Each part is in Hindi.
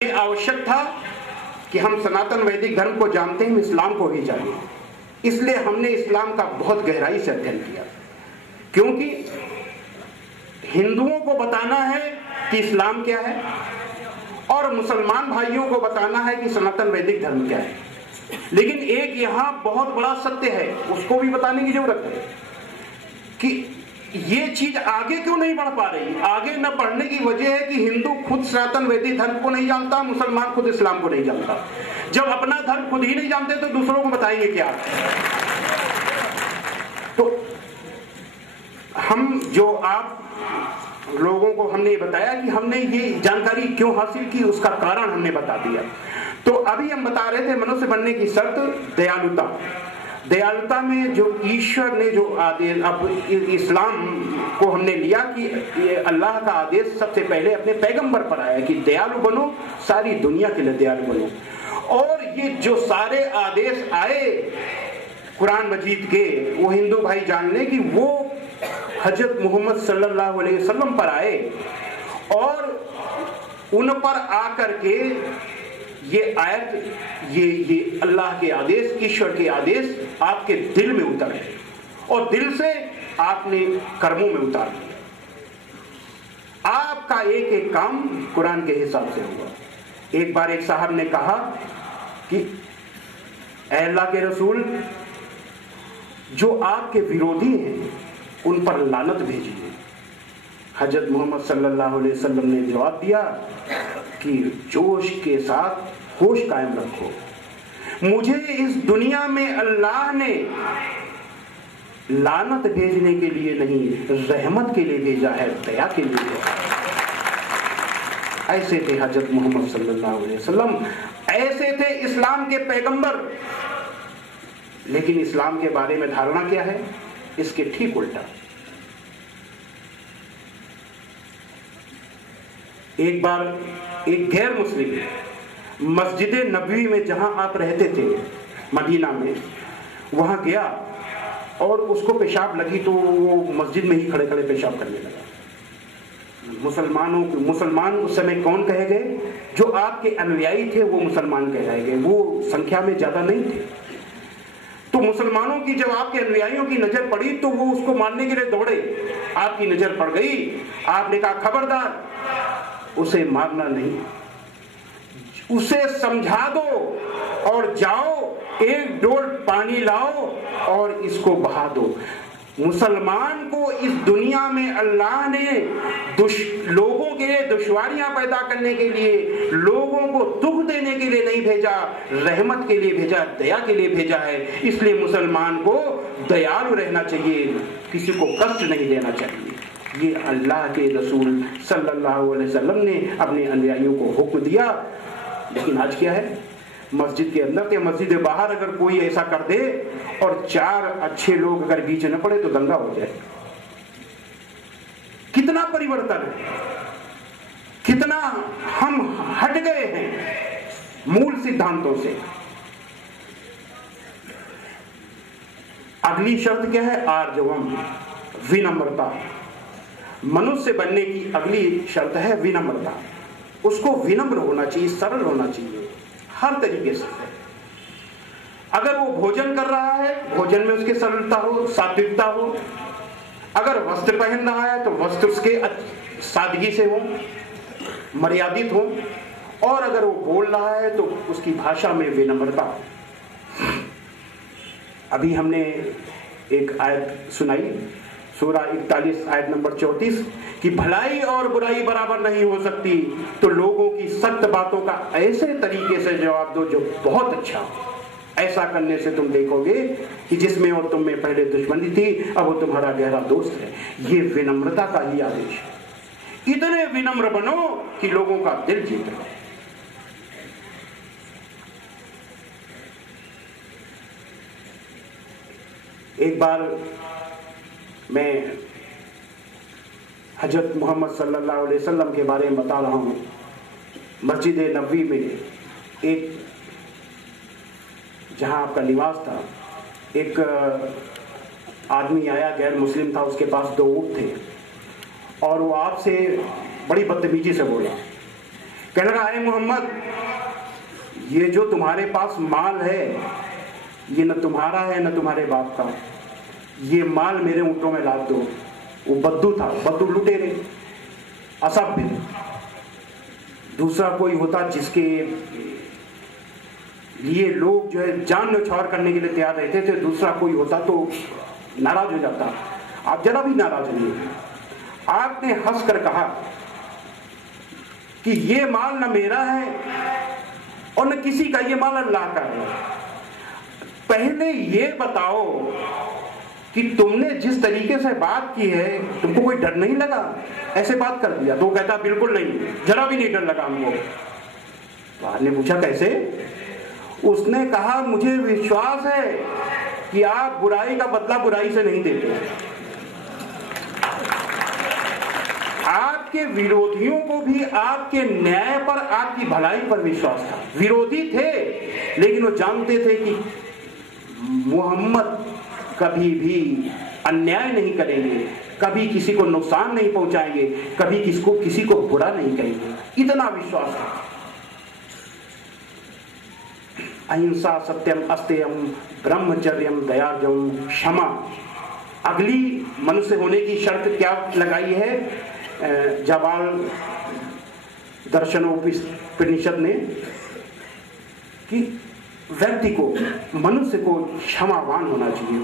आवश्यक था कि हम सनातन वैदिक धर्म को जानते हैं, इस्लाम को ही जानिए। इसलिए हमने इस्लाम का बहुत गहराई से अध्ययन किया, क्योंकि हिंदुओं को बताना है कि इस्लाम क्या है और मुसलमान भाइयों को बताना है कि सनातन वैदिक धर्म क्या है। लेकिन एक यहां बहुत बड़ा सत्य है, उसको भी बताने की जरूरत है कि ये चीज आगे क्यों नहीं बढ़ पा रही। आगे न बढ़ने की वजह है कि हिंदू खुद सनातन वैदिक धर्म को नहीं जानता, मुसलमान खुद इस्लाम को नहीं जानता। जब अपना धर्म खुद ही नहीं जानते तो दूसरों को बताएंगे क्या। तो हम जो आप लोगों को हमने बताया कि हमने ये जानकारी क्यों हासिल की, उसका कारण हमने बता दिया। तो अभी हम बता रहे थे मनुष्य बनने की शर्त दयालुता। दयालुता में जो ईश्वर ने जो आदेश, अब इस्लाम को हमने लिया कि ये अल्लाह का आदेश सबसे पहले अपने पैगंबर पर आया कि दयालु बनो, सारी दुनिया के लिए दयालु बनो। और ये जो सारे आदेश आए कुरान मजीद के, वो हिंदू भाई जान ले कि वो हजरत मोहम्मद सल्लल्लाहु अलैहि वसल्लम पर आए और उन पर आकर के ये आयत, ये अल्लाह के आदेश, ईश्वर के आदेश आपके दिल में उतरे और दिल से आपने कर्मों में उतार दिया। आपका एक एक काम कुरान के हिसाब से हुआ। एक बार एक साहब ने कहा कि ऐ अल्लाह के रसूल, जो आपके विरोधी हैं उन पर लानत भेजिए। हजरत मोहम्मद सल्लल्लाहु अलैहि वसल्लम ने जवाब दिया कि जोश के साथ होश कायम रखो। मुझे इस दुनिया में अल्लाह ने लानत भेजने के लिए नहीं, रहमत के लिए भेजा है, दया के लिए भेजा है। ऐसे थे हजरत मोहम्मद सल्लल्लाहु अलैहि वसल्लम, ऐसे थे इस्लाम के पैगंबर। लेकिन इस्लाम के बारे में धारणा क्या है? इसके ठीक उल्टा। एक बार एक गैर मुस्लिम मस्जिद नबवी में, जहां आप रहते थे मदीना में, वहां गया और उसको पेशाब लगी तो वो मस्जिद में ही खड़े खड़े पेशाब करने लगा। मुसलमान उस समय कौन कहे गए? जो आपके अनुयायी थे वो मुसलमान कहलाए गए, वो संख्या में ज्यादा नहीं थे। तो मुसलमानों की जब आपके अनुयायियों की नजर पड़ी तो वो उसको मारने के लिए दौड़े। आपकी नजर पड़ गई, आपने कहा खबरदार, उसे मारना नहीं, उसे समझा दो और जाओ एक डोल पानी लाओ और इसको बहा दो। मुसलमान को इस दुनिया में अल्लाह ने लोगों के लिए दुश्वारियां पैदा करने के लिए, लोगों को दुख देने के लिए नहीं भेजा, रहमत के लिए भेजा, दया के लिए भेजा है। इसलिए मुसलमान को दयालु रहना चाहिए, किसी को कष्ट नहीं देना चाहिए। ये अल्लाह के रसूल सल्लल्लाहु अलैहि वसल्लम ने अपने अनुयायियों को हुक्म दिया। लेकिन आज क्या है? मस्जिद के अंदर के मस्जिद के बाहर अगर कोई ऐसा कर दे और चार अच्छे लोग अगर बीच न पड़े तो दंगा हो जाए। कितना परिवर्तन है, कितना हम हट गए हैं मूल सिद्धांतों से। अगली शर्त क्या है? आर्जवम, विनम्रता। मनुष्य बनने की अगली शर्त है विनम्रता। उसको विनम्र होना चाहिए, सरल होना चाहिए हर तरीके से। अगर वो भोजन कर रहा है, भोजन में उसके सरलता हो, सात्विकता हो। अगर वस्त्र पहन रहा है तो वस्त्र उसके सादगी से हो, मर्यादित हो। और अगर वो बोल रहा है तो उसकी भाषा में विनम्रता। अभी हमने एक आयत सुनाई, सूरा 41 आयत नंबर 34, कि भलाई और बुराई बराबर नहीं हो सकती, तो लोगों की सख्त बातों का ऐसे तरीके से जवाब दो जो बहुत अच्छा हो। ऐसा करने से तुम देखोगे कि जिसमें और तुम में पहले दुश्मनी थी, अब वो तुम्हारा गहरा दोस्त है। ये विनम्रता का ही आदेश है। इतने विनम्र बनो कि लोगों का दिल जीत लो। एक बार मैं हजरत मोहम्मद सल्लल्लाहु अलैहि वसल्लम के बारे में बता रहा हूँ। मस्जिद नबवी में एक, जहाँ आपका निवास था, एक आदमी आया, गैर मुस्लिम था, उसके पास 2 ऊँट थे और वो आपसे बड़ी बदतमीजी से बोला कहने लगा, ऐ मोहम्मद, ये जो तुम्हारे पास माल है ये न तुम्हारा है न तुम्हारे बाप का, ये माल मेरे ऊँटों में लाद दो। वो बद्दू था, बद्दू लुटेरे, असभ्य। दूसरा कोई होता जिसके लिए लोग जो है जान न्यौछावर करने के लिए तैयार रहते थे, दूसरा कोई होता तो नाराज हो जाता। आप जरा भी नाराज नहीं है। आपने हंसकर कहा कि ये माल न मेरा है और न किसी का, ये माल अल्लाह का है। पहले ये बताओ कि तुमने जिस तरीके से बात की है तुमको कोई डर नहीं लगा? ऐसे बात कर दिया। तो कहता बिल्कुल नहीं, जरा भी नहीं डर लगा हमको। तो आपने पूछा कैसे? उसने कहा मुझे विश्वास है कि आप बुराई का बदला बुराई से नहीं देते। आपके विरोधियों को भी आपके न्याय पर, आपकी भलाई पर विश्वास था। विरोधी थे लेकिन वो जानते थे कि मोहम्मद कभी भी अन्याय नहीं करेंगे, कभी किसी को नुकसान नहीं पहुंचाएंगे, कभी किसी को बुरा नहीं करेंगे। इतना विश्वास था। अहिंसा सत्यम अस्तेयम ब्रह्मचर्यम दयार्जम क्षमा। अगली मनुष्य होने की शर्त क्या लगाई है जवाल दर्शनोपनिषद ने कि व्यक्ति को, मनुष्य को क्षमावान होना चाहिए।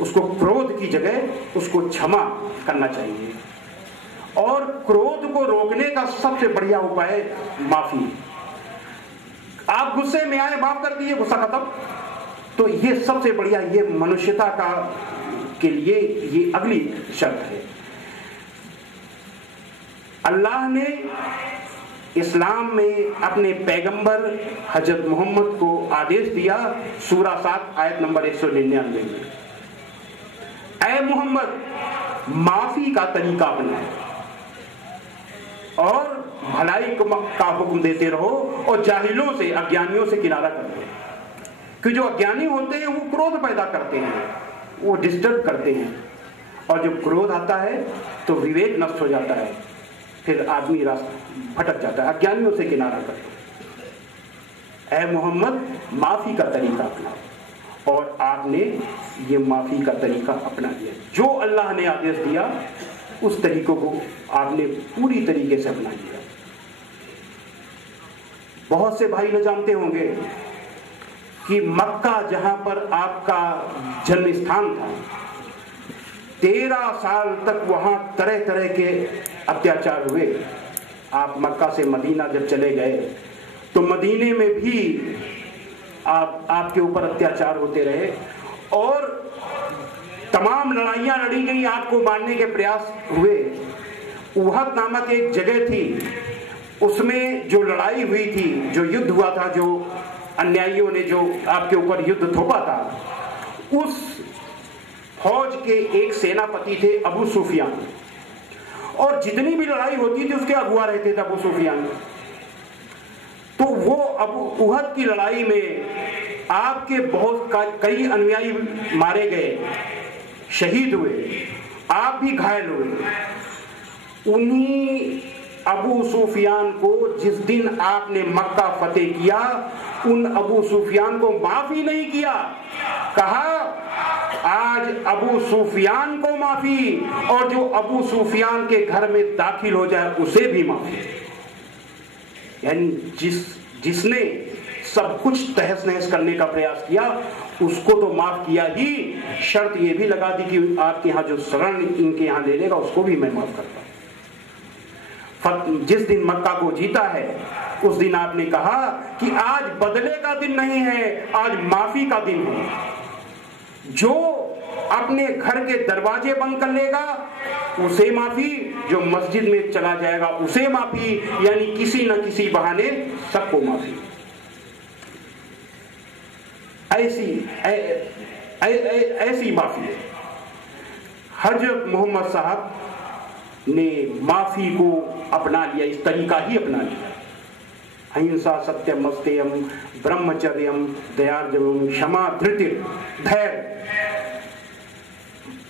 उसको क्रोध की जगह उसको क्षमा करना चाहिए। और क्रोध को रोकने का सबसे बढ़िया उपाय माफी। आप गुस्से में आए, माफ कर दिए, गुस्सा खत्म। तो ये सबसे बढ़िया, ये मनुष्यता का के लिए ये अगली शर्त है। अल्लाह ने इस्लाम में अपने पैगंबर हजरत मोहम्मद को आदेश दिया, सूरा 7 आयत नंबर 199 में, ऐ मोहम्मद, माफी का तरीका अपनाए और भलाई का हुक्म देते रहो और जाहिलों से, अज्ञानियों से किनारा कर दो। कि जो अज्ञानी होते हैं वो क्रोध पैदा करते हैं, वो डिस्टर्ब करते हैं, और जब क्रोध आता है तो विवेक नष्ट हो जाता है, फिर आदमी रास्ता भटक जाता है। अज्ञानियों से किनारा कर दो। ऐ मोहम्मद, माफी का तरीका अपनाओ। और आपने ये माफी का तरीका अपना लिया। जो अल्लाह ने आदेश दिया उस तरीकों को आपने पूरी तरीके से अपना लिया। बहुत से भाई न जानते होंगे कि मक्का जहां पर आपका जन्म स्थान था, 13 साल तक वहां तरह तरह के अत्याचार हुए। आप मक्का से मदीना जब चले गए तो मदीने में भी आपके ऊपर अत्याचार होते रहे और तमाम लड़ाइयां लड़ी गई, आपको मारने के प्रयास हुए। उहद नामक एक जगह थी, उसमें जो लड़ाई हुई थी, जो युद्ध हुआ था, जो अन्यायियों ने जो आपके ऊपर युद्ध थोपा था, उस फौज के एक सेनापति थे अबू सुफियान, और जितनी भी लड़ाई होती थी उसके अगुआ रहते थे अबू सुफियान। तो वो उहद की लड़ाई में आपके बहुत कई अनुयायी मारे गए, शहीद हुए, आप भी घायल हुए। उन्हीं अबू सुफियान को जिस दिन आपने मक्का फतेह किया, उन अबू सुफियान को माफी नहीं किया, कहा आज अबू सुफियान को माफी, और जो अबू सुफियान के घर में दाखिल हो जाए उसे भी माफी। यानी जिसने सब कुछ तहस नहस करने का प्रयास किया उसको तो माफ किया ही, शर्त ये भी लगा दी कि आपके यहाँ जो शरण इनके यहाँ ले लेगा उसको भी मैं माफ करता हूं। जिस दिन मक्का को जीता है उस दिन आपने कहा कि आज बदले का दिन नहीं है, आज माफी का दिन है। जो अपने घर के दरवाजे बंद कर लेगा उसे माफी, जो मस्जिद में चला जाएगा उसे माफी, यानी किसी न किसी बहाने सबको माफी। ऐसी माफी है। हजरत मोहम्मद साहब ने माफी को अपना लिया, इस तरीका ही अपना लिया। अहिंसा सत्यम अस्तेयम ब्रह्मचर्यम दयार्जवम क्षमा धृति धैर्य।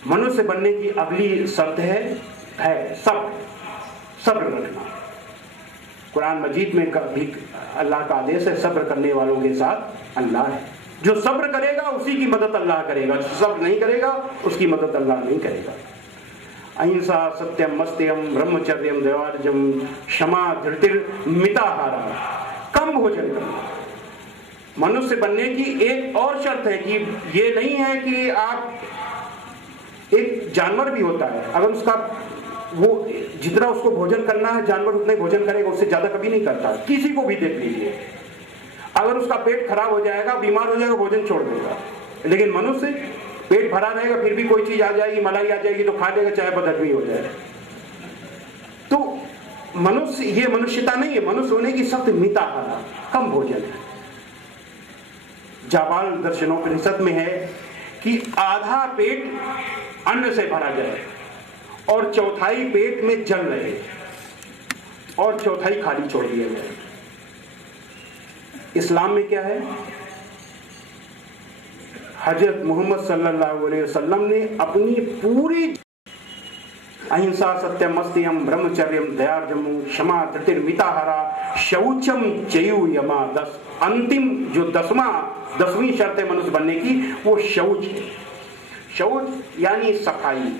मनुष्य बनने की अगली शर्त है धैर्य। सब्र रखना। कुरान मजीद में भी अल्लाह का आदेश है, सब्र करने वालों के साथ अल्लाह है। जो सब्र करेगा उसी की मदद अल्लाह करेगा, जो सब्र नहीं करेगा उसकी मदद अल्लाह नहीं करेगा। अहिंसा सत्यम मस्त्यम ब्रह्मचर्यम दयार्जम क्षमा धृतिर मिताहारा, कम भोजन करना। मनुष्य बनने की एक और शर्त है कि ये नहीं है कि आप, एक जानवर भी होता है, अगर उसका वो जितना उसको भोजन करना है जानवर उतना ही भोजन करेगा, उससे ज्यादा कभी नहीं करता। किसी को भी देख लीजिए, अगर उसका पेट खराब हो जाएगा, बीमार हो जाएगा, भोजन छोड़ देगा। लेकिन मनुष्य पेट भरा रहेगा, फिर भी कोई चीज आ जाएगी, मलाई आ जाएगी तो खा लेगा, चाहे बदहजमी हो जाए। तो मनुष्य, ये मनुष्यता नहीं है। मनुष्य होने की शब्द मिताहार, कम भोजन है। जाबाल दर्शनोपनिषद में है कि आधा पेट अन्न से भरा जाए और चौथाई पेट में जल रहे और चौथाई खाली छोड़ दिया जाए। इस्लाम में क्या है? हजरत मोहम्मद सल्लल्लाहु अलैहि वसल्लम ने अपनी पूरी अहिंसा सत्यम मस्त्यम ब्रह्मचर्यम दयार्जम क्षमा धृतिर मिताहारा शौचम चयु यमा 10, अंतिम जो 10वीं शर्त है मनुष्य बनने की, वो शौच है। शौच यानी सफाई।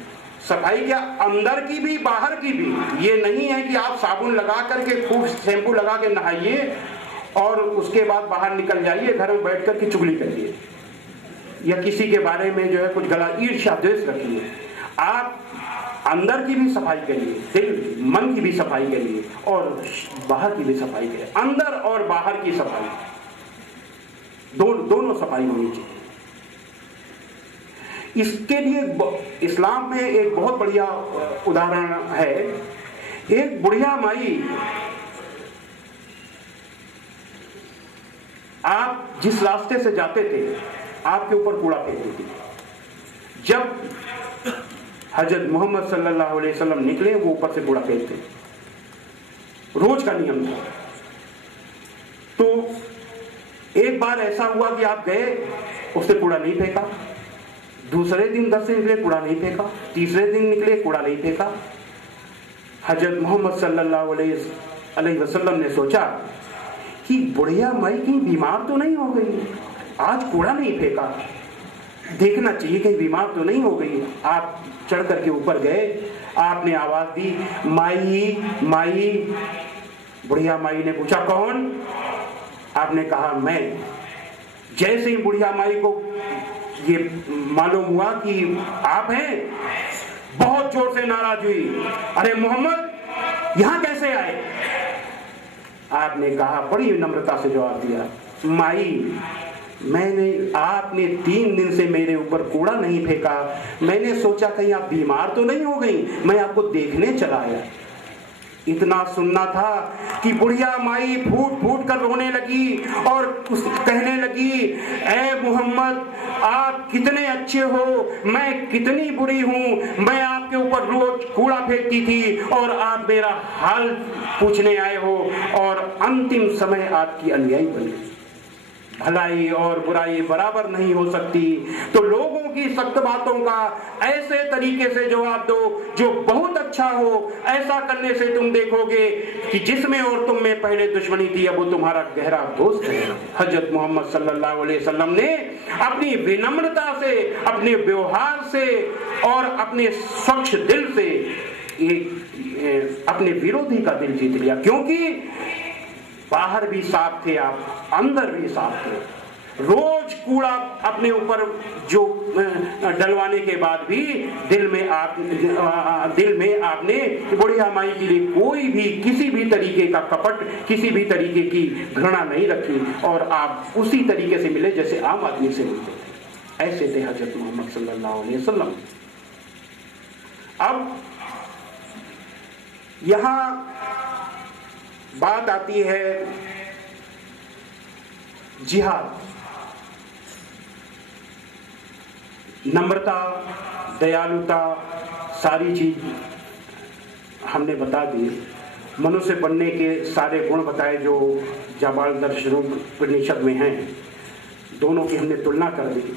सफाई क्या? अंदर की भी बाहर की भी। ये नहीं है कि आप साबुन लगा करके खूब शैम्पू लगा के नहाइए और उसके बाद बाहर निकल जाइए, घर में बैठ कर के चुगली करिए या किसी के बारे में जो है कुछ गला ईर्ष्या द्वेष रखिए। आप अंदर की भी सफाई करिए, दिल मन की भी सफाई करिए और बाहर की भी सफाई करिए। अंदर और बाहर की सफाई, दोनों सफाई होनी चाहिए। इसके लिए इस्लाम में एक बहुत बढ़िया उदाहरण है। एक बुढ़िया माई, आप जिस रास्ते से जाते थे आपके ऊपर कूड़ा फेंक देती। जब हजरत मोहम्मद सल्लल्लाहु अलैहि वसल्लम निकले, वो ऊपर से कूड़ा फेंकते, रोज का नियम था। तो एक बार ऐसा हुआ कि आप गए, उसने कूड़ा नहीं फेंका। दूसरे दिन 10 दिन निकले, कूड़ा नहीं फेंका। तीसरे दिन निकले, कूड़ा नहीं फेंका। हजरत मोहम्मद सल्लल्लाहु अलैहि वसल्लम ने सोचा कि बुढ़िया माई कहीं बीमार तो नहीं हो गई, आज कूड़ा नहीं फेंका, देखना चाहिए कहीं बीमार तो नहीं हो गई। आप चढ़ करके ऊपर गए, आपने आवाज दी, माई माई। बुढ़िया माई ने पूछा, कौन? आपने कहा, मैं। जैसे ही बुढ़िया माई को ये मालूम हुआ कि आप हैं, बहुत जोर से नाराज हुई, अरे मोहम्मद यहां कैसे आए? आपने कहा, बड़ी नम्रता से जवाब दिया, माई आपने 3 दिन से मेरे ऊपर कूड़ा नहीं फेंका, मैंने सोचा कहीं आप बीमार तो नहीं हो गई, मैं आपको देखने चला आया। इतना सुनना था कि बुढ़िया माई फूट फूट कर रोने लगी और कहने लगी, ऐ मोहम्मद आप कितने अच्छे हो, मैं कितनी बुरी हूं। मैं आपके ऊपर रोज कूड़ा फेंकती थी और आप मेरा हाल पूछने आए हो और अंतिम समय आपकी अनुयायी बन गई। भलाई और बुराई बराबर नहीं हो सकती, तो लोगों की सख्त बातों का ऐसे तरीके से जवाब दो जो बहुत अच्छा हो। ऐसा करने से तुम देखोगे कि जिसमें और तुम में पहले दुश्मनी थी, अब वो तुम्हारा गहरा दोस्त है। हजरत मोहम्मद सल्लल्लाहु अलैहि वसल्लम ने अपनी विनम्रता से, अपने व्यवहार से और अपने स्वच्छ दिल से अपने विरोधी का दिल जीत लिया, क्योंकि बाहर भी साफ थे आप, अंदर भी साफ थे। रोज कूड़ा अपने ऊपर जो डलवाने के बाद भी दिल में आपने बुढ़िया माई के लिए कोई भी किसी भी तरीके का कपट, किसी भी तरीके की घृणा नहीं रखी और आप उसी तरीके से मिले जैसे आम आदमी से मिलते थे। ऐसे थे हजरत मोहम्मद सल्लल्लाहु अलैहि वसल्लम। अब यहां बात आती है जिहाद। नम्रता, दयालुता, सारी चीज हमने बता दी। मनुष्य बनने के सारे गुण बताए जो जाबाल दर्शनोपनिषद में हैं, दोनों की हमने तुलना कर दी।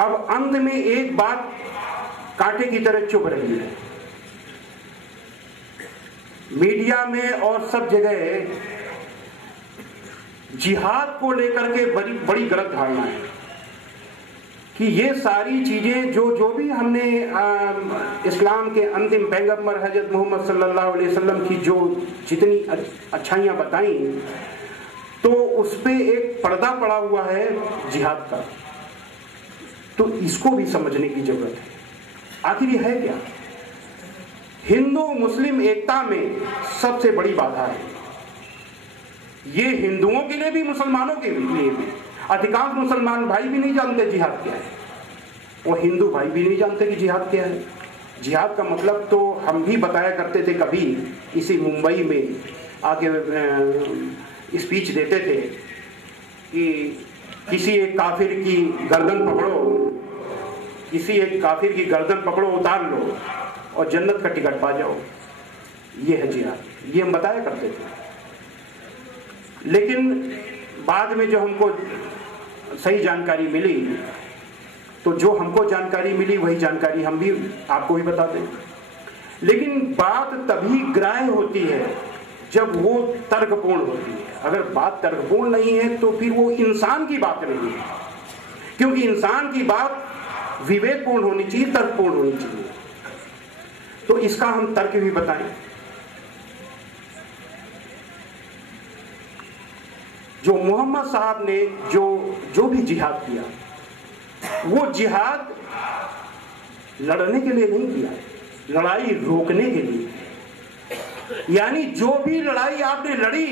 अब अंत में एक बात कांटे की तरह चुभ रही है। मीडिया में और सब जगह जिहाद को लेकर के बड़ी गलत धारणा है कि ये सारी चीजें जो भी हमने इस्लाम के अंतिम पैगंबर हजरत मोहम्मद सल्लल्लाहु अलैहि वसल्लम की जो जितनी अच्छाइयां बताई, तो उस पे एक पर्दा पड़ा हुआ है जिहाद का। तो इसको भी समझने की जरूरत है। आखिर ये है क्या? हिंदू मुस्लिम एकता में सबसे बड़ी बाधा है। ये हिंदुओं के लिए भी मुसलमानों के लिए भी। अधिकांश मुसलमान भाई भी नहीं जानते जिहाद क्या है, और हिंदू भाई भी नहीं जानते कि जिहाद क्या है। जिहाद का मतलब तो हम भी बताया करते थे, कभी इसी मुंबई में आके स्पीच देते थे कि किसी एक काफिर की गर्दन पकड़ो, किसी एक काफिर की गर्दन पकड़ो, उतार लो और जन्नत का टिकट पा जाओ। ये है जिहाद, ये हम बताया करते थे। लेकिन बाद में जो हमको सही जानकारी मिली, तो जो हमको जानकारी मिली वही जानकारी हम भी आपको भी बता दें। लेकिन बात तभी ग्राह्य होती है जब वो तर्कपूर्ण होती है। अगर बात तर्कपूर्ण नहीं है तो फिर वो इंसान की बात नहीं है, क्योंकि इंसान की बात विवेकपूर्ण होनी चाहिए, तर्कपूर्ण होनी चाहिए। तो इसका हम तर्क भी बताएं। जो मोहम्मद साहब ने जो भी जिहाद किया, वो जिहाद लड़ने के लिए नहीं किया, लड़ाई रोकने के लिए। यानी जो भी लड़ाई आपने लड़ी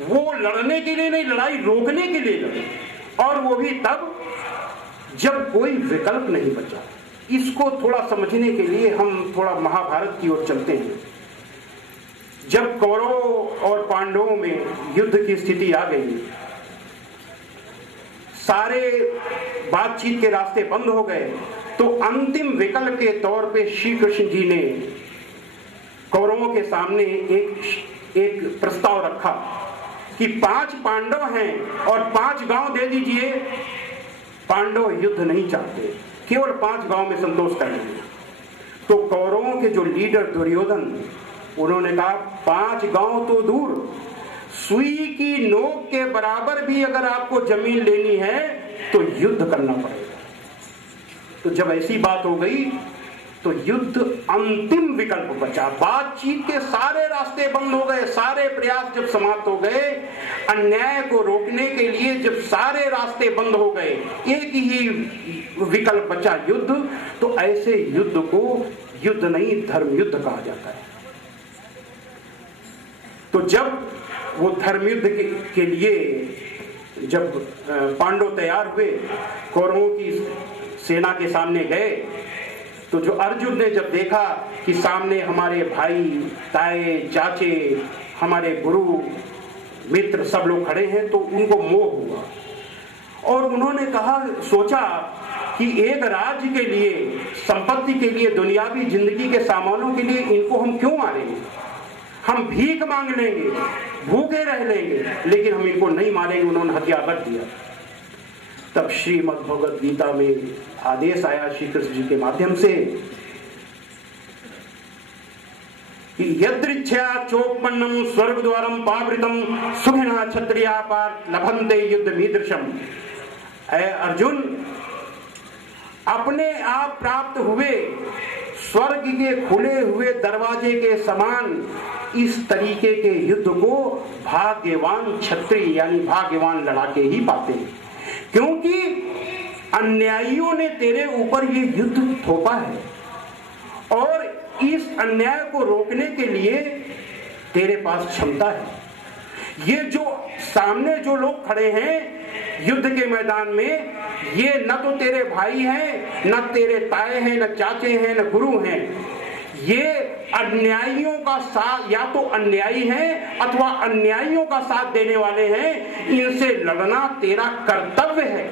वो लड़ने के लिए नहीं, लड़ाई रोकने के लिए लड़ी, और वो भी तब जब कोई विकल्प नहीं बचा। इसको थोड़ा समझने के लिए हम थोड़ा महाभारत की ओर चलते हैं। जब कौरवों और पांडवों में युद्ध की स्थिति आ गई, सारे बातचीत के रास्ते बंद हो गए, तो अंतिम विकल्प के तौर पे श्री कृष्ण जी ने कौरवों के सामने एक प्रस्ताव रखा कि 5 पांडव हैं और 5 गांव दे दीजिए। पांडव युद्ध नहीं चाहते, केवल 5 गांव में संतोष कर लेंगे। तो कौरवों के जो लीडर दुर्योधन, उन्होंने कहा 5 गांव तो दूर, सुई की नोक के बराबर भी अगर आपको जमीन लेनी है तो युद्ध करना पड़ेगा। तो जब ऐसी बात हो गई तो युद्ध अंतिम विकल्प बचा। बातचीत के सारे रास्ते बंद हो गए, सारे प्रयास जब समाप्त हो गए, अन्याय को रोकने के लिए जब सारे रास्ते बंद हो गए, एक ही विकल्प बचा, युद्ध। तो ऐसे युद्ध को युद्ध नहीं, धर्म युद्ध कहा जाता है। तो जब वो धर्म युद्ध के लिए जब पांडव तैयार हुए, कौरवों की सेना के सामने गए, तो जो अर्जुन ने जब देखा कि सामने हमारे भाई, ताए, चाचे, हमारे गुरु, मित्र सब लोग खड़े हैं, तो उनको मोह हुआ और उन्होंने कहा, सोचा कि एक राज्य के लिए, संपत्ति के लिए, दुनियावी जिंदगी के सामानों के लिए इनको हम क्यों मारेंगे? हम भीख मांग लेंगे, भूखे रह लेंगे, लेकिन हम इनको नहीं मारेंगे। उन्होंने हथियार रख दिया। तब श्रीमद् भगवद गीता में आदेश आया श्री कृष्ण जी के माध्यम से कि यदृच्छया चोपन्नम स्वर्ग द्वारम पावृतम सुखिना क्षत्रिया पार लभन्ते युद्ध मीदृशम। अर्जुन, अपने आप प्राप्त हुए स्वर्ग के खुले हुए दरवाजे के समान इस तरीके के युद्ध को भाग्यवान क्षत्रिय यानी भाग्यवान लड़ाके ही पाते हैं, क्योंकि अन्यायियों ने तेरे ऊपर ये युद्ध थोपा है और इस अन्याय को रोकने के लिए तेरे पास क्षमता है। ये जो सामने जो लोग खड़े हैं युद्ध के मैदान में, ये न तो तेरे भाई हैं, न तेरे ताए हैं, न चाचे हैं, न गुरु हैं। ये अन्यायियों का साथ, या तो अन्यायी हैं अथवा अन्यायियों का साथ देने वाले हैं। इनसे लड़ना तेरा कर्तव्य है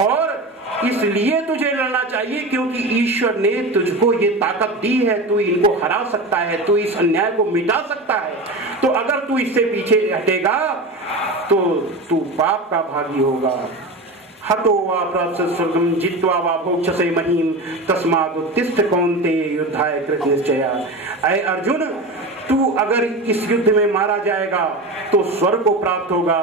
और इसलिए तुझे लड़ना चाहिए क्योंकि ईश्वर ने तुझको ये ताकत दी है। तू इनको हरा सकता है, तू इस अन्याय को मिटा सकता है। तो अगर तू इससे पीछे हटेगा तो तू पाप का भागी होगा। हतो वा प्रस्वर्गम जित्वा वा भोक्षसे महीम तस्मात् उत्तिष्ठ कौन्तेय युद्धाय कृत निश्चया। ऐ अर्जुन, तू अगर इस युद्ध में मारा जाएगा तो स्वर्ग को प्राप्त होगा,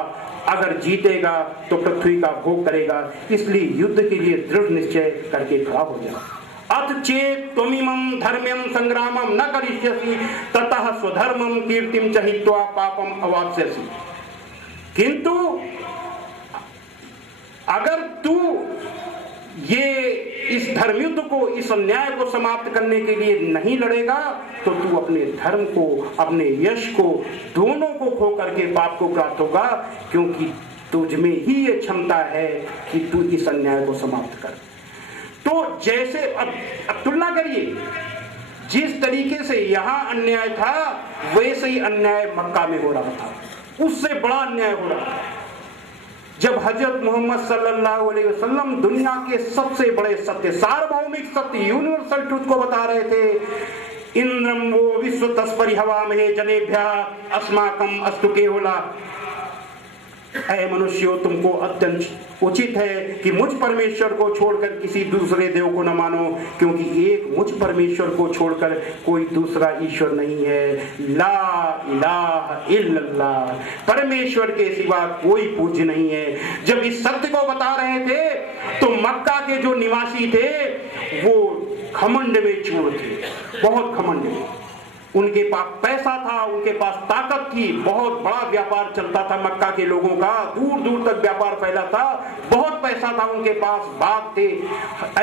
अगर जीतेगा तो पृथ्वी का भोग करेगा, इसलिए युद्ध के लिए दृढ़ निश्चय करके खड़ा हो जा। अथ चेत त्वमिमं धर्म्यं संग्रामं न करिष्यसि ततः स्वधर्मं कीर्तिं च हित्वा पापम अवाप्स्यसि। किंतु अगर तू ये इस धर्मयुद्ध को, इस अन्याय को समाप्त करने के लिए नहीं लड़ेगा तो तू अपने धर्म को, अपने यश को, दोनों को खो करके पाप को प्राप्त होगा, क्योंकि तुझ में ही ये क्षमता है कि तू इस अन्याय को समाप्त कर। तो जैसे अब तुलना करिए, जिस तरीके से यहां अन्याय था वैसे ही अन्याय मक्का में हो रहा था, उससे बड़ा अन्याय हो रहा था। जब हजरत मोहम्मद सल्लल्लाहु अलैहि वसल्लम दुनिया के सबसे बड़े सत्य, सार्वभौमिक सत्य, यूनिवर्सल ट्रूथ को बता रहे थे, इंद्रम वो विश्व तस्परि हवा में जनेभ्या अस्माकम अस्तु केवला, ऐ मनुष्यों तुमको अत्यंत उचित है कि मुझ परमेश्वर को छोड़कर किसी दूसरे देव को न मानो, क्योंकि एक मुझ परमेश्वर को छोड़कर कोई दूसरा ईश्वर नहीं है। ला इलाहा इल्लल्लाह, परमेश्वर के सिवा कोई पूज्य नहीं है। जब इस सत्य को बता रहे थे तो मक्का के जो निवासी थे वो घमंड में चूर थे, बहुत घमंड में। उनके पास पैसा था, उनके पास ताकत थी, बहुत बड़ा व्यापार चलता था मक्का के लोगों का, दूर दूर तक व्यापार फैला था, बहुत पैसा था उनके पास, बाग थे,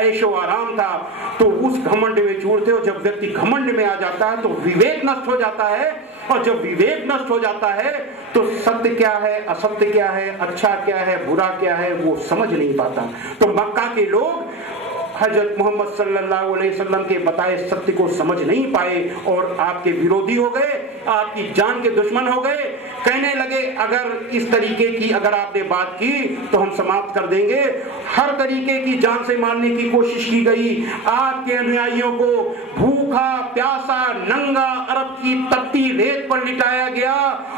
ऐशो आराम था, तो उस घमंड में चूर थे। और जब व्यक्ति घमंड में आ जाता है तो विवेक नष्ट हो जाता है, और जब विवेक नष्ट हो जाता है तो सत्य क्या है, असत्य क्या है, अच्छा क्या है, बुरा क्या है, वो समझ नहीं पाता। तो मक्का के लोग हजरत मोहम्मद सल्लल्लाहु अलैहि वसल्लम के बताए सत्य को समझ नहीं पाए और आपके विरोधी हो गए, आपकी जान के दुश्मन हो गए। कहने लगे अगर इस तरीके की अगर आपने बात की तो हम समाप्त कर देंगे। हर तरीके की जान से मारने की कोशिश की गई। आपके अनुयायियों को भूखा प्यासा नंगा अरब की तपती रेत पर लिटाया गया,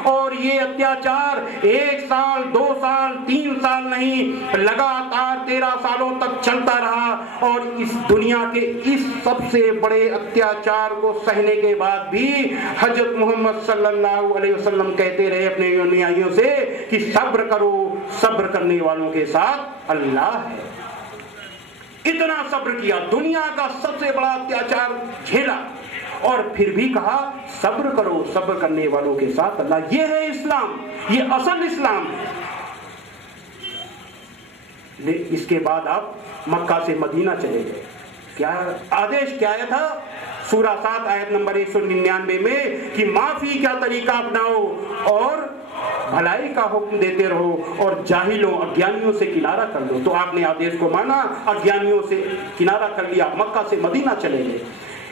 और ये अत्याचार 1 साल 2 साल 3 साल नहीं, लगातार 13 सालों तक चलता रहा। और इस दुनिया के इस सबसे बड़े अत्याचार को सहने के बाद भी हजरत मोहम्मद सल्लल्लाहु अलैहि वसल्लम कहते रहे अपने अनुयायियों से कि सब्र करो, सब्र करने वालों के साथ अल्लाह है। इतना सब्र किया, दुनिया का सबसे बड़ा अत्याचार झेला, और फिर भी कहा सब्र करो, सब्र करने वालों के साथ अल्लाह। ये है इस्लाम, ये असल इस्लाम। इसके बाद आप मक्का से मदीना चले गए। क्या आदेश क्या आया था? सूरा 7 आयत नंबर 199 में कि माफी क्या तरीका अपनाओ और भलाई का हुक्म देते रहो और जाहिलों अज्ञानियों से किनारा कर लो। तो आपने आदेश को माना, अज्ञानियों से किनारा कर लिया, मक्का से मदीना चले गए।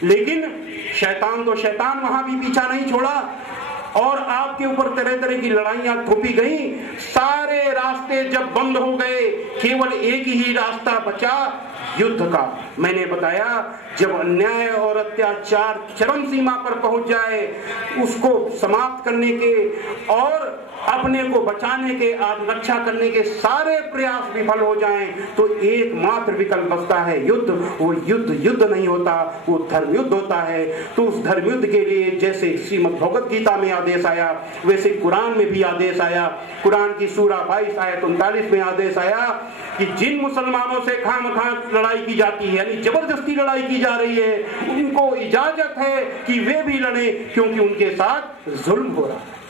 लेकिन शैतान तो शैतान वहां भी पीछा नहीं छोड़ा, और आपके ऊपर तरह तरह की लड़ाइयां थोपी गई। सारे रास्ते जब बंद हो गए, केवल एक ही रास्ता बचा, युद्ध का। मैंने बताया जब अन्याय और अत्याचार चरम सीमा पर पहुंच जाए, उसको समाप्त करने के और अपने को बचाने के, आत्मरक्षा करने के सारे प्रयास विफल हो जाएं, तो एकमात्र विकल्प बचता है युद्ध। वो युद्ध नहीं होता, वो धर्म युद्ध होता है। तो उस धर्म युद्ध के लिए जैसे श्रीमद् भगवद गीता में आदेश आया, वैसे कुरान में भी आदेश आया। कुरान की सूरा 22 आयत 39 में आदेश आया कि जिन मुसलमानों से खामखा लड़ाई की जाती है, यानी जबरदस्ती लड़ाई की जा रही है, उनको इजाजत है कि वे भी लड़े, क्योंकि उनके साथ जुल्म हो रहा है।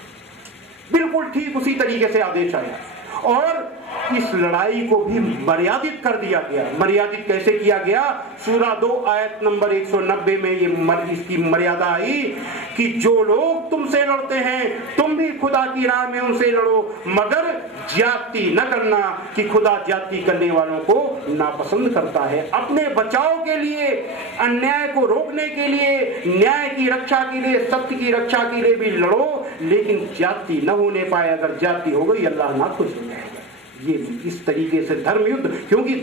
बिल्कुल ठीक उसी तरीके से आदेश आया, और इस लड़ाई को भी मर्यादित कर दिया गया। मर्यादित कैसे किया गया? सूरा 2 आयत नंबर 190 में ये इसकी मर्यादा आई कि जो लोग तुमसे लड़ते हैं तुम भी खुदा की राह में उनसे लड़ो, मगर ज्यादती न करना, कि खुदा ज्यादती करने वालों को नापसंद करता है। अपने बचाव के लिए, अन्याय को रोकने के लिए, न्याय की रक्षा के लिए, सत्य की रक्षा के लिए भी लड़ो, लेकिन ज्यादती न होने पाए। अगर ज्यादती हो गई अल्लाह नाखुश हो जाएगा। ये इस तरीके से धर्म युद्ध, क्योंकि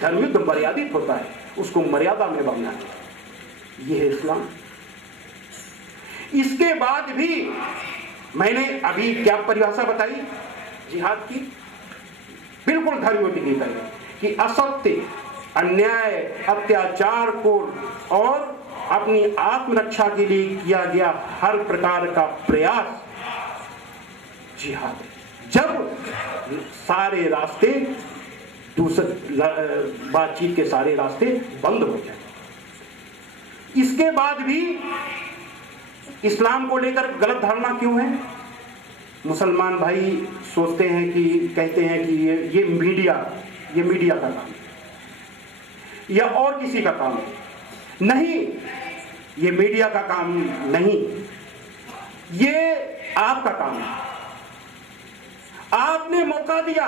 धर्म युद्ध मर्यादित होता है, उसको मर्यादा में बनना है। ये है इस्लाम। इसके बाद भी मैंने अभी क्या परिभाषा बताई जिहाद की? बिल्कुल धर्म युद्ध की तरह कि असत्य, अन्याय, अत्याचार को और अपनी आत्मरक्षा के लिए किया गया हर प्रकार का प्रयास जिहाद है। जब सारे रास्ते बातचीत के सारे रास्ते बंद हो जाए, इसके बाद भी इस्लाम को लेकर गलत धारणा क्यों है? मुसलमान भाई सोचते हैं कि, कहते हैं कि ये मीडिया का काम है या और किसी का काम है। नहीं, ये मीडिया का काम नहीं, ये आपका काम है। आपने मौका दिया